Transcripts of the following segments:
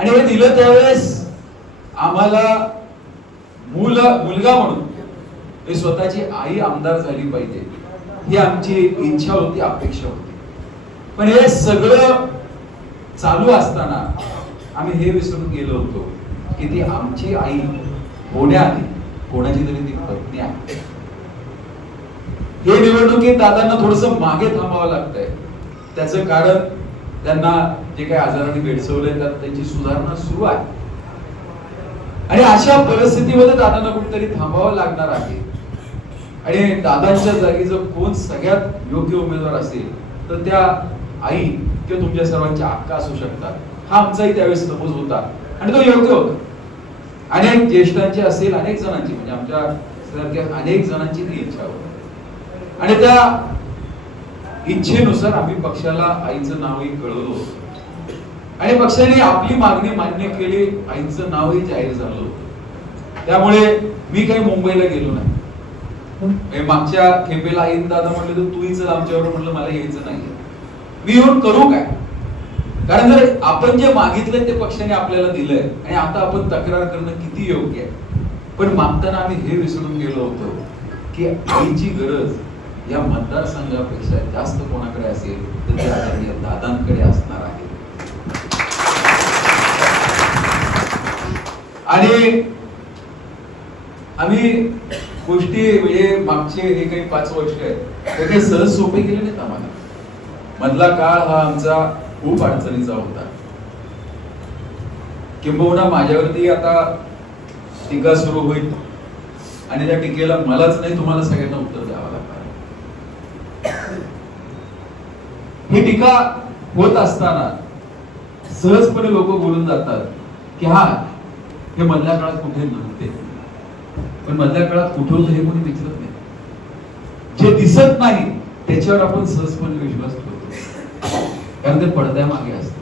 आणि हे दिलं त्यावेळेस आम्हाला मुलगा म्हणून हे स्वतःची आई आमदार झाली पाहिजे ही आमची इच्छा होती, अपेक्षा होती. पण हे सगळं चालू असताना आम्ही हे विसरून गेलो होतो की ती आमची आई होण्याआधी कोणाची तरी ती पत्नी आहे. हे निवडणुकीत दादांना थोडस मागे थांबावं लागतंय. त्याचं कारण त्यांना जे काही आजाराने भेडसवलंय त्यात त्यांची सुधारणा सुरू आहे. आणि अशा परिस्थितीमध्ये दादांना कुठेतरी थांबावं लागणार आहे. आणि दादांच्या जागी जर कोण सगळ्यात योग्य उमेदवार असेल तर त्या आई किंवा तुमच्या सर्वांच्या अक्का असू शकतात. हा आमचाही त्यावेळेस समज होता आणि तो योग्य होता. अनेक ज्येष्ठांची असेल, अनेक जणांची, म्हणजे आमच्या सारख्या अनेक जणांची ती इच्छा होती. आणि त्या इच्छेनुसार आम्ही पक्षाला आईचं नावही कळवलं होतं आणि पक्षाने आपली मागणी मान्य केली. आईचं नावही जाहीर झालं होतं. त्यामुळे मी काही मुंबईला गेलो नाही. मागच्या खेपेला आईन दादा म्हणले तर तूही चल आमच्यावर, म्हणलं मला यायचं नाही. मी येऊन करू काय? कारण जर आपण जे मागितलंय ते पक्षाने आपल्याला दिलंय आणि आता आपण तक्रार करणं किती योग्य आहे. पण मागताना आम्ही हे विसरून गेलो होतो की आईची गरज या मतदारसंघापेक्षा जास्त कोणाकडे असेल तर त्या आदरणीय दादांकडे असणार आहे. आणि आम्ही गोष्टी म्हणजे मागचे हे काही 5 वर्ष आहेत ते काही सहज सोपे केले नाहीत आम्हाला. मधला काळ हा आमचा खूप अडचणीचा होता. किंबहुना माझ्यावरती आता टीका सुरू होईल आणि त्या टीकेला मलाच नाही तुम्हाला सगळ्यांना उत्तर द्यावं लागणार. ही टीका होत असताना सहजपणे लोक बोलून जातात की हा हे मधल्या काळात कुठे नव्हते. पण मधल्या काळात कुठे होतं हे कोणी विचारत नाही. जे दिसत नाही त्याच्यावर आपण सहजपणे विश्वास ठेवतो कारण ते पडद्यामागे असते.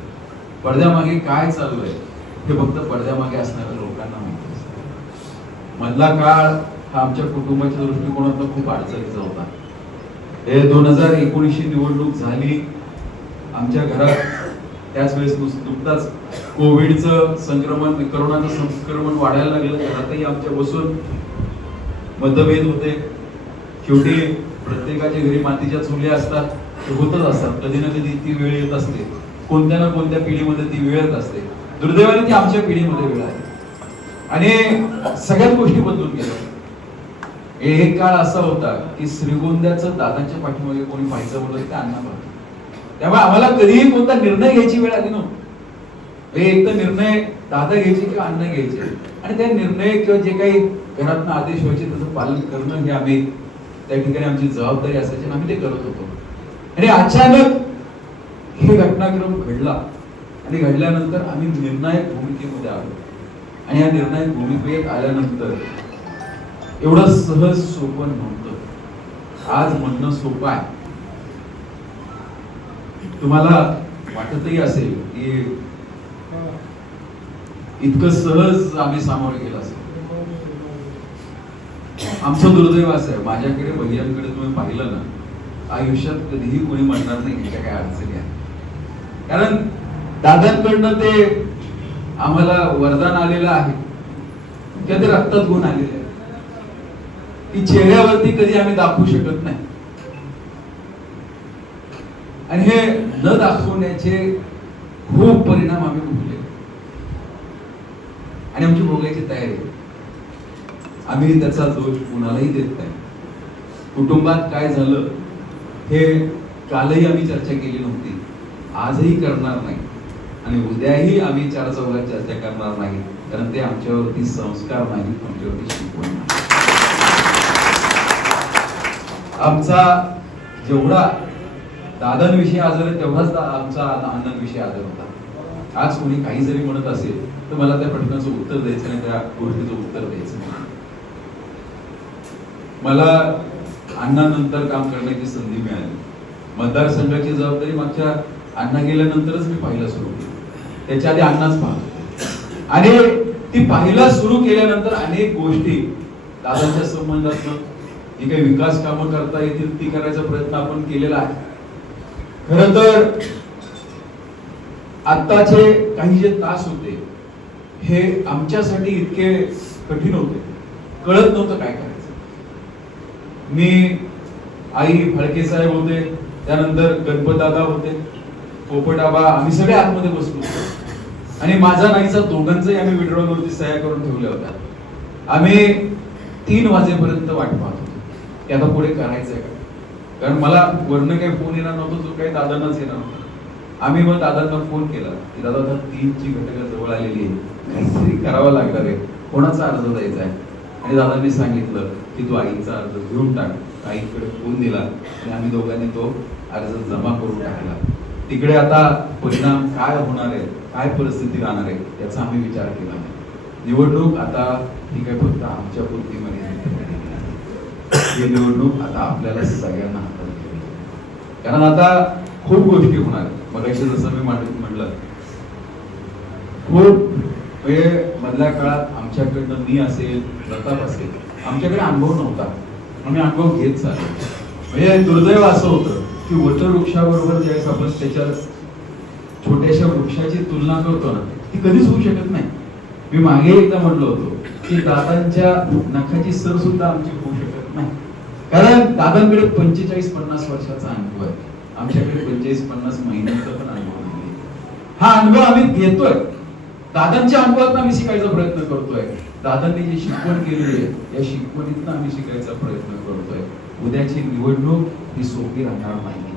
पडद्यामागे काय चालू आहे हे फक्त पडद्यामागे असणाऱ्या लोकांना माहिती असतं. मधला काळ हा आमच्या कुटुंबाच्या दृष्टिकोनातून खूप अडचणीचा होता. हे 2019 निवडणूक झाली आमच्या घरात. त्याच वेळेस नुकताच कोविडचं संक्रमण, करोनाचं संक्रमण वाढायला लागलं. घरातही आमच्या बसून मतभेद होते. शेवटी प्रत्येकाच्या घरी मातीच्या चुल्या असतात, ते होतच असतात. कधी ना कधी ती वेळ येत असते. कोणत्या ना कोणत्या पिढीमध्ये ती वेळ येत असते. दुर्दैवाने ती आमच्या पिढीमध्ये वेळ आहे आणि सगळ्याच गोष्टी बदलून गेल्या. एक काळ असा होता की श्रीगोंद्याचं दादांच्या पाठीमागे कोणी पाहायचं बोलत ते अण्णा बघत. त्यामुळे आम्हाला कधीही कोणता निर्णय घ्यायची वेळ आली नव्हती. एक तर निर्णय दादा घ्यायचे किंवा अण्णा घ्यायचे आणि त्या निर्णय किंवा जे काही घरातून आदेश व्हायचे त्याचं पालन करणं हे आम्ही त्या ठिकाणी आमची जबाबदारी असायची आणि आम्ही ते करत होतो. आणि अचानक हे घटनाक्रम घडला आणि घडल्यानंतर आम्ही निर्णायक भूमिकेमध्ये आलो. आणि या निर्णायक भूमिकेत आल्यानंतर एवढं सहज सोपं नव्हतं. आज म्हणणं सोपं आहे. तुम्हाला वाटतही असेल की इतकं सहज आम्ही सामोरे गेलो असेल. आमचं दुर्दैव असं आहे, माझ्याकडे भैयांकडे तुम्ही पाहिलं ना, आयुष्यात कधीही कोणी म्हणणार नाही की काय अडचणी आहे. कारण दादांकडनं ते आम्हाला वरदान आलेलं आहे किंवा ते रक्तात गुण आलेले आहे की चेहऱ्यावरती कधी आम्ही दाखवू शकत नाही. आणि हे न दाखवण्याचे खूप परिणाम आम्ही भोगले आणि आमची भोगायची तयारी. आम्ही त्याचा दोष कुणालाही देत नाही. कुटुंबात काय झालं हे कालही आम्ही चर्चा केली नव्हती, आजही करणार नाही आणि उद्याही आम्ही 4 चौघात चर्चा करणार नाही. कारण ते आमच्यावरती संस्कार नाही, आमच्यावरती शिकवण नाही. आमचा जेवढा दादांविषयी आदर आहे तेवढाच आमचा अण्णांविषयी आदर होता. आज कोणी काही जरी म्हणत असेल तर मला त्या प्रश्नाचं उत्तर द्यायचं नाही, त्या गोष्टीचं उत्तर द्यायचं नाही. मला अण्णानंतर काम करण्याची संधी मिळाली. मतदारसंघाची जबाबदारी मागच्या अण्णा गेल्यानंतरच मी पाहायला सुरू केली. त्याच्या आधी अण्णाच पाहतो आणि ती पाहायला सुरू केल्यानंतर अनेक गोष्टी दादांच्या संबंधात जी काही विकास कामं करता येतील ती करायचा प्रयत्न आपण केलेला आहे. खरं तर आत्ताचे काही जे तास होते हे आमच्यासाठी इतके कठीण होते, कळत नव्हतं काय करायचं. मी, आई, फडके साहेब होते, त्यानंतर गणपतदादा होते, पोपटाबा, आम्ही सगळे आतमध्ये बसलो होतो आणि माझा नाहीचा दोघांचाही आम्ही विड्रॉल वरती सह्या करून ठेवल्या होत्या. आम्ही 3 वाजेपर्यंत वाट पाहत होतो की आता पुढे करायचंय का, कारण मला वरनं काही फोन येणार नव्हतं, जो काही दादांनाच येणार नव्हतं. आम्ही मग दादांना फोन केला की दादा आता 3ची घटका जवळ आलेली आहे, काहीतरी करावं लागणार आहे, कोणाचा अर्ज द्यायचा आहे. आणि दादांनी सांगितलं की तू आईचा अर्ज घेऊन टाक. आईकडे फोन दिला आणि आम्ही दोघांनी तो अर्ज जमा करून टाकला. तिकडे आता परिणाम काय होणार आहे, काय परिस्थिती राहणार आहे याचा आम्ही विचार केला नाही. निवडणूक आता ही काय फक्त आमच्या पुरती मर्यादित नाही, ही निवडणूक आता आपल्याला सगळ्यांना हातात घ्यावी, कारण आता खूप गोष्टी होणार आहेत. मगाशी जसं मी म्हटलं, खूप मधल्या काळात आमच्याकडनं, मी असेल, प्रताप असेल, आमच्याकडे अनुभव नव्हता, आम्ही अनुभव घेत चाललो. म्हणजे दुर्दैव असं होतं की वटवृक्षाबरोबर ज्यावेळेस आपण त्याच्या छोट्याशा वृक्षाची तुलना करतो ना, ती कधीच होऊ शकत नाही. मी मागे एकदा म्हटलं होतो की दादांच्या नखाची सर सुद्धा आमची होऊ शकत नाही, कारण दादांकडे 45-50 वर्षाचा अनुभव आहे, आमच्याकडे 45-50 महिन्यांचा पण अनुभव नाही. हा अनुभव आम्ही घेतोय, दादांच्या अनुभवात आम्ही शिकायचा प्रयत्न करतोय. दादांनी जी शिकवण केली आहे या शिकवणीतून आम्ही शिकायचा प्रयत्न करतोय. उद्याची निवडणूक ही सोपी राहणार नाही,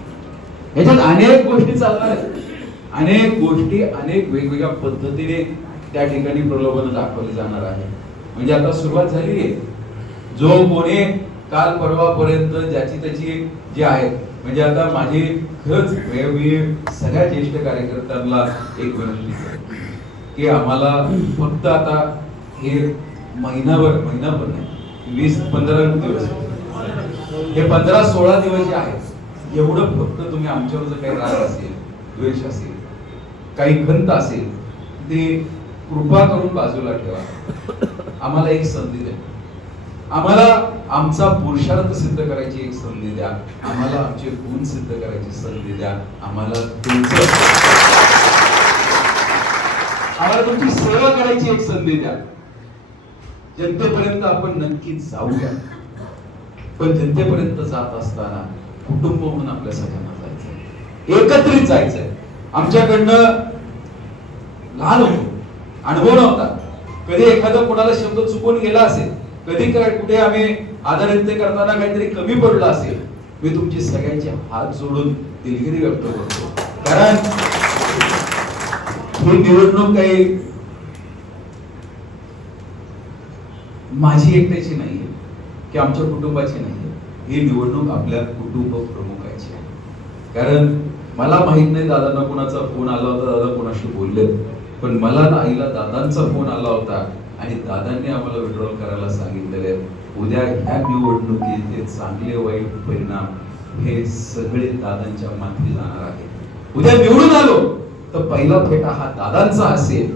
याच्यात अनेक गोष्टी चालणार आहेत, अनेक गोष्टी अनेक वेगवेगळ्या पद्धतीने त्या ठिकाणी प्रलोभन दाखवली जाणार आहे. म्हणजे आता सुरुवात झाली आहे. जो कोणी काल परवापर्यंत ज्याची त्याची जे आहे, म्हणजे आता माझी खरंच मी सगळ्या ज्येष्ठ कार्यकर्त्यांना एक विनंती करतो की आम्हाला फक्त आता हे महिनाभर नाही, 20-15 दिवस, हे 15-16 दिवस जे आहेत, एवढं फक्त तुम्ही आमच्यावर जर काही राग असेल, द्वेष असेल, काही खंत असेल, ते कृपा करून बाजूला ठेवा. आम्हाला एक संधी द्या, आम्हाला आमचा पुरुषार्थ सिद्ध करायची एक संधी द्या, आम्हाला आमचे गुण सिद्ध करायची संधी द्या, आम्हाला तुमची सेवा करायची एक संधी द्या. जनतेपर्यंत आपण नक्कीच जाऊया, पण जनतेपर्यंत जात असताना कुटुंब म्हणून आपल्या सगळ्यांना जायचंय, एकत्रित जायचंय. आमच्याकडनं लहान होतो, अनुभव नव्हता, कधी एखादा कोणाला शब्द चुकून गेला असेल, कधी कुठे आम्ही आदरातिथ्य करताना काहीतरी कमी पडलं असेल, मी तुमची सगळ्यांचे हात जोडून दिलगिरी व्यक्त करतो. कारण ही निवडणूक काही माझी एकट्याची नाहीये की आमच्या कुटुंबाची नाहीये, ही निवडणूक आपल्या कुटुंब प्रमुखाची आहे. कारण मला माहित नाही दादांना कोणाचा फोन आला होता, दादा कोणाशी बोलले, पण मला ना आईला दादांचा फोन आला होता आणि दादांनी आम्हाला विड्रॉल करायला सांगितलेले. उद्या ह्या निवडणुकीचे चांगले वाईट परिणाम हे सगळे दादांच्या माथी जाणार आहे. उद्या निवडून आलो तर पहिला फेटा हा दादांचा असेल.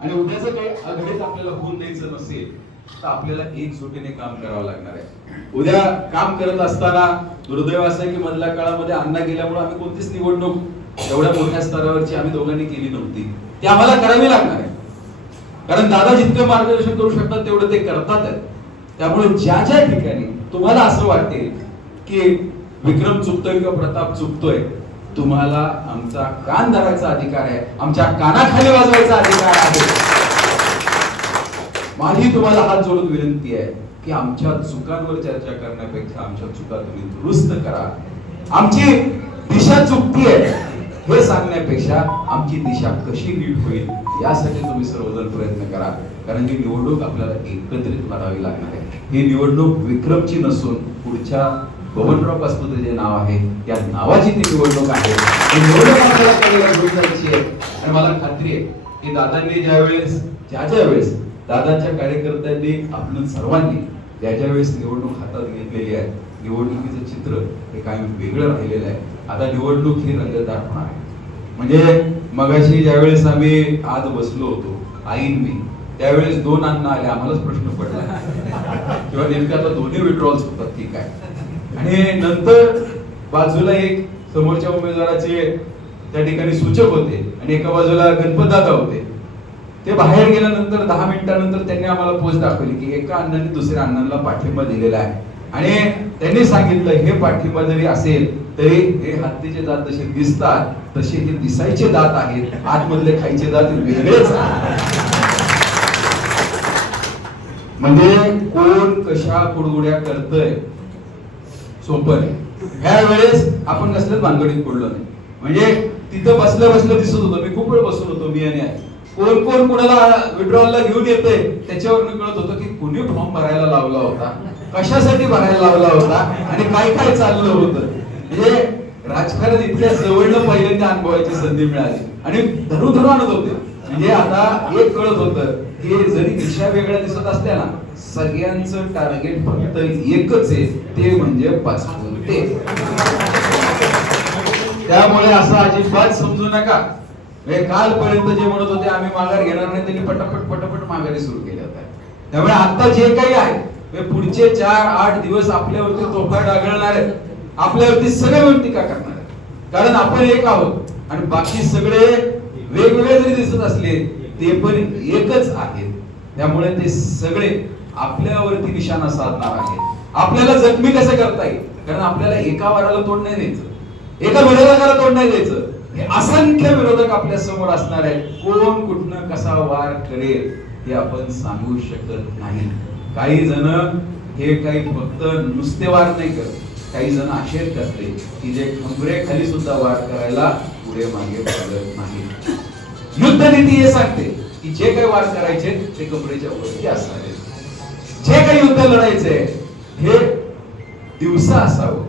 आणि उद्याचं काही अघटित आपल्याला होऊन द्यायचं नसेल तर आपल्याला एकजुटीने काम करावं लागणार आहे. उद्या काम करत असताना दुर्दैव असं आहे की मधल्या काळामध्ये अण्णा गेल्यामुळे आम्ही कोणतीच निवडणूक एवढ्या मोठ्या स्तरावरची आम्ही दोघांनी केली नव्हती, ती आम्हाला करावी लागणार आहे. कारण दादा जितकं मार्गदर्शन करू शकतात तेवढं ते करतात. त्यामुळे ज्या ज्या ठिकाणी तुम्हाला असं वाटेल की विक्रम चुकतोय किंवा प्रताप चुकतोय, तुम्हाला आमचा कान धरायचा अधिकार आहे, आमच्या कानाखाली वाजवायचा अधिकार आहे. माझी तुम्हाला हात जोडून विनंती आहे की आमच्या चुकांवर चर्चा करण्यापेक्षा आमच्या चुका तुम्ही दुरुस्त करा. आमची दिशा चुकतीये हे सांगण्यापेक्षा आमची दिशा कशी नीट होईल यासाठी तुम्ही सर्वजण प्रयत्न करा. कारण ही निवडणूक आपल्याला एकत्रित लढावी लागणार आहे. ही निवडणूक विक्रमची नसून पुढच्या बबनराव पाचपुते जे नाव आहे या नावाची ती निवडणूक आहे. ही निवडणूक आपल्याला कडेला घेऊन जायची आहे. आणि मला खात्री आहे की दादांनी ज्या वेळेस दादांच्या कार्यकर्त्यांनी आपण सर्वांनी ज्या वेळेस निवडणूक हातात घेतलेली आहे, निवडणुकीचं चित्र हे कायम वेगळं राहिलेलं आहे. आता निवडणूक ही रंगतदार होणार आहे. म्हणजे मगाशी ज्यावेळेस आम्ही आज बसलो होतो आईन मी, त्यावेळेस 2 अण्णा आले, आम्हालाच प्रश्न पडला तेव्हा नेमकं आता दोन्ही विड्रॉल्स होतात की काय. आणि नंतर बाजूला एक समोरच्या उमेदवाराचे त्या ठिकाणी सूचक होते आणि एका बाजूला गणपतदादा होते. ते बाहेर गेल्यानंतर 10 मिनिटांनंतर त्यांनी आम्हाला पोस्ट दाखवली की एका अण्णांनी दुसऱ्या अण्णांना पाठिंबा दिलेला आहे आणि त्यांनी सांगितलं हे पाठिंबा जरी असेल तरी हे हत्तीचे दात जसे दिसतात तसे हे दिसायचे दात आहेत, आतमधले खायचे दात वेगळेच आहेत. म्हणजे कोण कशा कुडगुड्या करतय सोपं नाही. ह्या वेळेस आपण कसल्याच भानगडीत पडलो नाही. म्हणजे तिथं बसलं दिसत होतं, मी खूप वेळ बसून होतो मी आणि कोण कोण कुणाला विड्रॉलला घेऊन येते त्याच्यावरून कळत होतं की कुणी फॉर्म भरायला लावला होता, कशासाठी भरायला लावला होता आणि काय काय चाललं होतं. म्हणजे राजकारण इतक्या जवळनं पहिल्यांदा अनुभवायची संधी मिळाली आणि धरू आणत होते. म्हणजे आता एक कळत होतं की जरी दिशा वेगळ्या दिसत असल्या ना सगळ्यांचं टार्गेट फक्त एकच आहे, ते म्हणजे पाचपुते. त्यामुळे असं अजिबात समजू नका. कालपर्यंत जे म्हणत होते आम्ही माघार घेणार नाही त्यांनी पटापट माघारी सुरू केल्या होत्या. त्यामुळे आता जे काही आहे पुढचे 4-8 दिवस आपल्यावरती तोफा डागळणार आहेत, आपल्यावरती सगळ्यांवर टीका करणार आहेत. कारण आपण एक आहोत आणि बाकी सगळे वेगवेगळे जरी दिसत असले ते पण एकच आहेत. त्यामुळे ते सगळे आपल्यावरती निशाणा साधणार आहेत. आपल्याला जखमी कसं करता येईल, कारण आपल्याला एका वाराला तोड नाही द्यायचं, एका विरोधकाला तोड नाही द्यायचं. हे असंख्य विरोधक आपल्या समोर असणार आहेत. कोण कुठनं कसा वार करेल हे आपण सांगू शकत नाही. काही जण हे काही फक्त नुसते वार नाही करत, काही जण असे करते की जे खंबरे खाली सुद्धा वार करायला पुढे मागे बघत नाही. युद्ध नीती हे सांगते की जे काही वार करायचे ते कमरेच्या वरती असणार आहे. जे काही युद्ध लढायचे हे दिवसा असावं,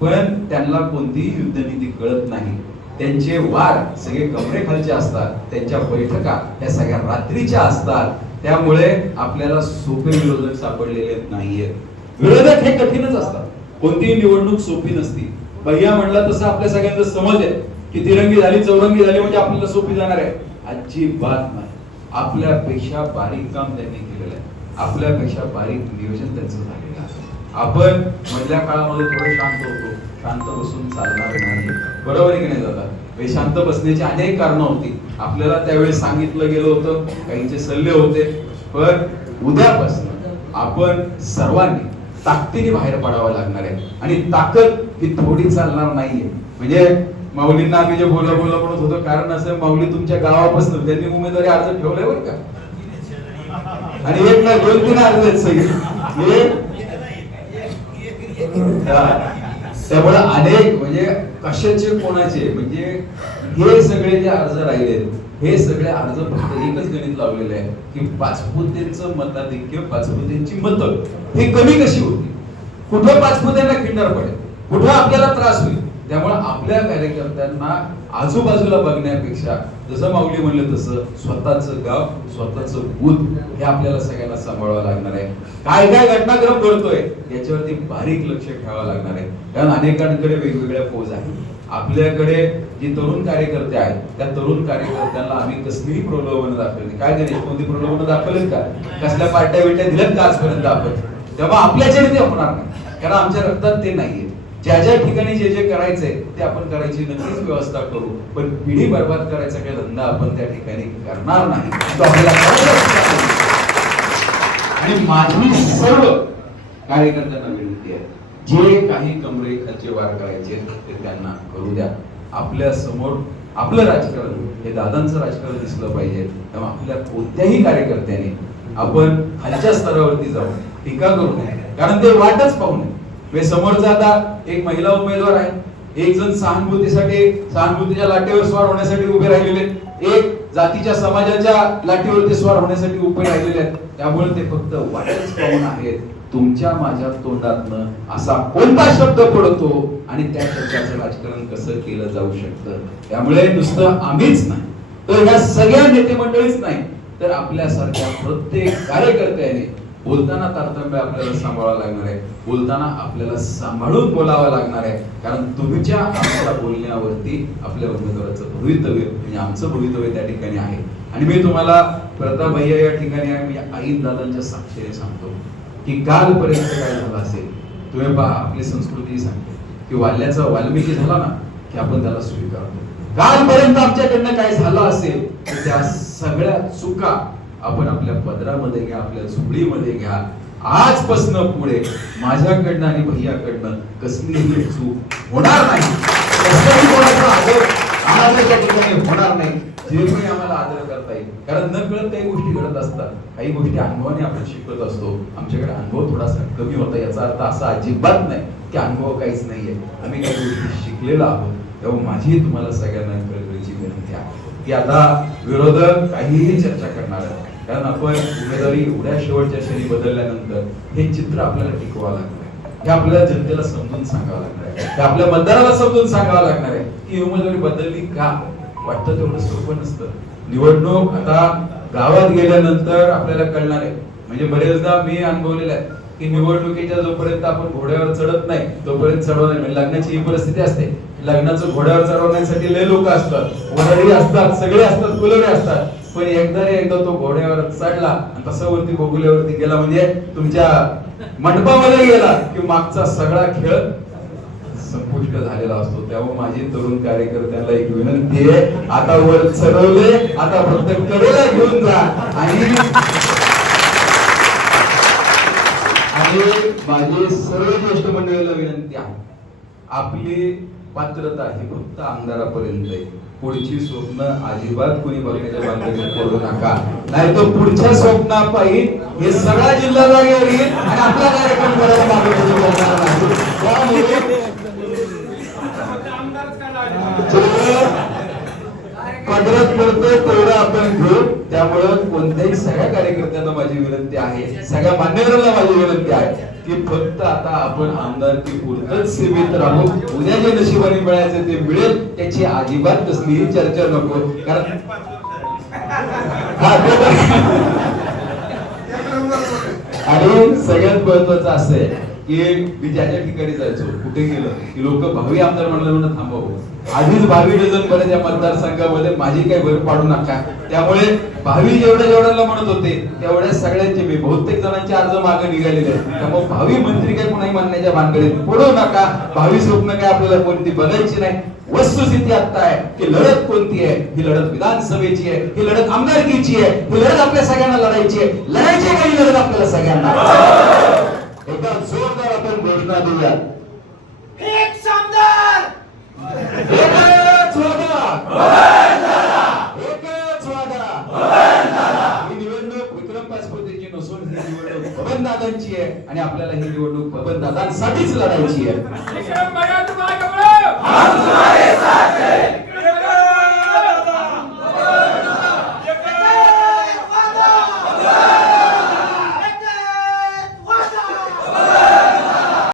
पण त्यांना कोणतीही युद्ध नीती कळत नाही. त्यांचे वार सगळे कमरेखालचे असतात, त्यांच्या बैठका या सगळ्या रात्रीच्या असतात. त्यामुळे आपल्याला सोपे विरोधक सापडलेले नाहीयेत. विरोधक हे कठीणच असतात, कोणतीही निवडणूक सोपी नसती. भैया म्हणला तसं आपल्या सगळ्यांचा समज आहे की तिरंगी झाली चौरंगी झाली म्हणजे आपल्याला सोपी जाणार आहे. अजिबात नाही. आपल्यापेक्षा बारीक काम त्यांनी केलेलं आहे, आपल्यापेक्षा बारीक नियोजन त्यांचं झालेलं आहे. आपण मधल्या काळामध्ये थोडं शांत होतो, शांत बसून चालणार नाही. बरोबर आहे की नाही दादा? शांत बसण्याची अनेक कारणं होती. आपल्याला त्यावेळी सांगितलं गेलं होतं, काहींचे सल्ले होते. पण उद्यापासून आपण सर्वांनी ताकदीने बाहेर पडावं लागणार आहे आणि ताकद ही थोडी चालणार नाहीये. म्हणजे माऊलींना आम्ही जे बोललो म्हणत होतो, कारण असं माऊली तुमच्या गावापासून त्यांनी उमेदवारी अर्ज ठेवलाय बरं का, आणि एक नाही 2-3 अर्ज आहेत सगळे. त्यामुळे अनेक म्हणजे कशाचे कोणाचे म्हणजे हे सगळे जे अर्ज राहिले हे सगळे अर्ज फक्त एकच गणित लावलेलं आहे की पाचपुतेंचं मताधिक्य, पाचपुतेंची मतं हे कमी कशी होती, कुठं पाचपुत्यांना खिंडार पडेल, कुठं आपल्याला त्रास होईल. त्यामुळे आपल्या कार्यकर्त्यांना आजूबाजूला बघण्यापेक्षा जसं माऊली म्हणलं तसं स्वतःचं गाव, स्वतःचं बूथ हे आपल्याला सगळ्यांना सांभाळावं लागणार आहे. काय काय घटनाक्रम घडतोय याच्यावरती बारीक लक्ष ठेवावं लागणार आहे. कारण अनेकांकडे वेगवेगळ्या फौज आहेत. आपल्याकडे जे तरुण कार्यकर्ते आहेत त्या तरुण कार्यकर्त्यांना आम्ही कसलीही प्रलोभन दाखवली. काय गणेश, कोणती प्रलोभन दाखवलीत का? कसल्या पार्ट्या बिट्या दिल्यात का आजपर्यंत आपण? तेव्हा आपल्याच्याने ते होणार नाही, कारण आमच्या रक्तात ते नाहीये. ज्या ज्या ठिकाणी जे जे करायचंय ते आपण करायची नक्कीच व्यवस्था करू, पण पिढी बर्बाद करायचा काही धंदा आपण त्या ठिकाणी करणार नाही. तो आपल्याला आणि माझी सर्व कार्यकर्त्यांना विनंती आहे, जे काही कमरे खालचे वार करायचे ते त्यांना करू द्या. आपल्या समोर आपलं राजकारण हे दादांचं राजकारण दिसलं पाहिजे. तेव्हा आपल्या कोणत्याही कार्यकर्त्याने आपण खालच्या स्तरावरती जाऊन टीका करू नये, कारण ते वाटच पाहू नये. समोरचा आता एक महिला उमेदवार आहे, एक जण सहानुभूतीच्या लाटेवर स्वार होण्यासाठी उभे राहिलेले, एक जातीच्या समाजाच्या लाटेवरती स्वार होण्यासाठी उभे राहिलेले आहेत. त्यामुळे ते फक्त वाटच पाहून आहेत. तुमच्या माझ्या तोंडातनं असा कोणता शब्द पडतो आणि त्या शब्दाचं राजकारण कसं केलं जाऊ शकतं. त्यामुळे नुसतं आम्हीच नाही तर या सगळ्या नेते मंडळीच नाही तर आपल्यासारख्या प्रत्येक कार्यकर्त्याने बोलताना तारतम्य आपल्याला सांभाळावं लागणार आहे, बोलताना आपल्याला सांभाळून बोलावं लागणार आहे. कारण तुमच्या आमच्या बोलण्यावरती आपल्या उमेदवाराचं भवितव्य म्हणजे आमचं भवितव्य त्या ठिकाणी आहे. आणि मी तुम्हाला प्रताप भैया या ठिकाणी आहे, मी आई दादांच्या साक्षीने सांगतो, की कालपर्यंत काय झालं असेल. तुम्ही पहा, आपली संस्कृती सांगते की वाल्याचा वाल्मिकी झाला ना की आपण त्याला स्वीकारतो. कालपर्यंत आमच्याकडनं काय झालं असेल तर त्या सगळ्या चुका आपण आपल्या पदरामध्ये घ्या, आपल्या झोळीमध्ये घ्या. आजपासून पुढे माझ्याकडनं आणि भैयाकडनं कसलीही चूक होणार नाही. कसलाही कोणाचा आदर त्या ठिकाणी होणार नाही. जे कोणी आम्हाला आदर करता येईल, कारण न कळत काही गोष्टी घडत असतात. काही गोष्टी अनुभवाने आपण शिकत असतो. आमच्याकडे अनुभव थोडासा कमी होता, याचा अर्थ असा अजिबात नाही की अनुभव काहीच नाहीये. आम्ही काही गोष्टी शिकलेलो आहोत. तेव्हा माझी तुम्हाला सगळ्यांना कळकळीची विनंती आहे की आता विरोधक काहीही चर्चा करणार आहे, कारण आपण उमेदवारी एवढ्या शेवटच्या क्षणी बदलल्यानंतर हे चित्र आपल्याला टिकवावं लागणार आहे. हे आपल्याला जनतेला समजून सांगावं लागणार आहे. हे आपल्या मतदाराला समजून सांगावं लागणार आहे की उमेदवारी बदलली का. वाटतं तेवढं सोपं नसतं. निवडणूक आता गावात गेल्यानंतर आपल्याला कळणार आहे. म्हणजे बरेचदा मी अनुभवलेलं आहे की निवडणुकीच्या जोपर्यंत आपण घोड्यावर चढत नाही तोपर्यंत चढवणार नाही. लग्नाची ही परिस्थिती असते. लग्नाचं घोड्यावर चढवण्यासाठी लय लोक असतात, वडळी असतात, सगळे असतात, कुलडे असतात. पण एकदा तो घोड्यावर चढला आणि तसा वरती बघुल्यावरती गेला म्हणजे तुमच्या मंडपामध्ये गेला की मागचा सगळा खेळ संपुष्ट झालेला असतो. तेव्हा माझी तरुण कार्यकर्त्यांना एक विनंती आहे, आता वर चढवले, आता फक्त कडेला घेऊन जा. आणि माझी सर्व ज्येष्ठ मंडळीला विनंती आहे, आपली पात्रता ही फक्त आमदारापर्यंत आहे. पुढची स्वप्न अजिबात कोणी बघण्याच्या बांधण्यात पडू नका, नाही तर पुढच्या स्वप्नापायी हे सगळा जिल्हा जागेवर येईल आणि आपला कार्यक्रम करायला पदरात पडतोय तेवढं आपण घेऊ. त्यामुळं कोणत्याही सगळ्या कार्यकर्त्यांना माझी विनंती आहे, सगळ्या मान्यवरांना माझी विनंती आहे की फक्त आता आपण आमदारकी पुरतच सीमित राहू. उद्या जे नशिबाने मिळायचे ते मिळेल, त्याची अजिबात कसलीही चर्चा नको. कारण आणि सगळ्यात महत्वाचं असं आहे की मी ज्या ज्या ठिकाणी जायचो, कुठे गेलं की लोक भावी आमदार म्हणलं थांबव, आधीच भावी डझन बरं त्या मतदारसंघामध्ये माझी काही भर पाडू नका. त्यामुळे भावी जेवढ्याला म्हणत होते तेवढ्या सगळ्यांचे मी बहुतेक जणांचे अर्ज मागे निघालेले आहेत. त्यामुळे भावी मंत्री काय कुणाही मानण्याच्या भानगडीत पडू नका. भावी स्वप्न काय आपल्याला कोणती बघायची नाही. वस्तुस्थिती आता आहे की लढत कोणती आहे, ही लढत विधानसभेची आहे, ही लढत आमदारकीची आहे, ही लढत आपल्या सगळ्यांना लढायची आहे. लढायची काही लढत आपल्याला सगळ्यांना. एका जोरदार आपण घोषणा देऊया. एक आमदार, एकच वादा, एकच वादा. ही निवडणूक विक्रम पाचपुतेची नसून ही निवडणूक बबनदादांची आहे आणि आपल्याला ही निवडणूक बबनदादांसाठीच लढायची आहे.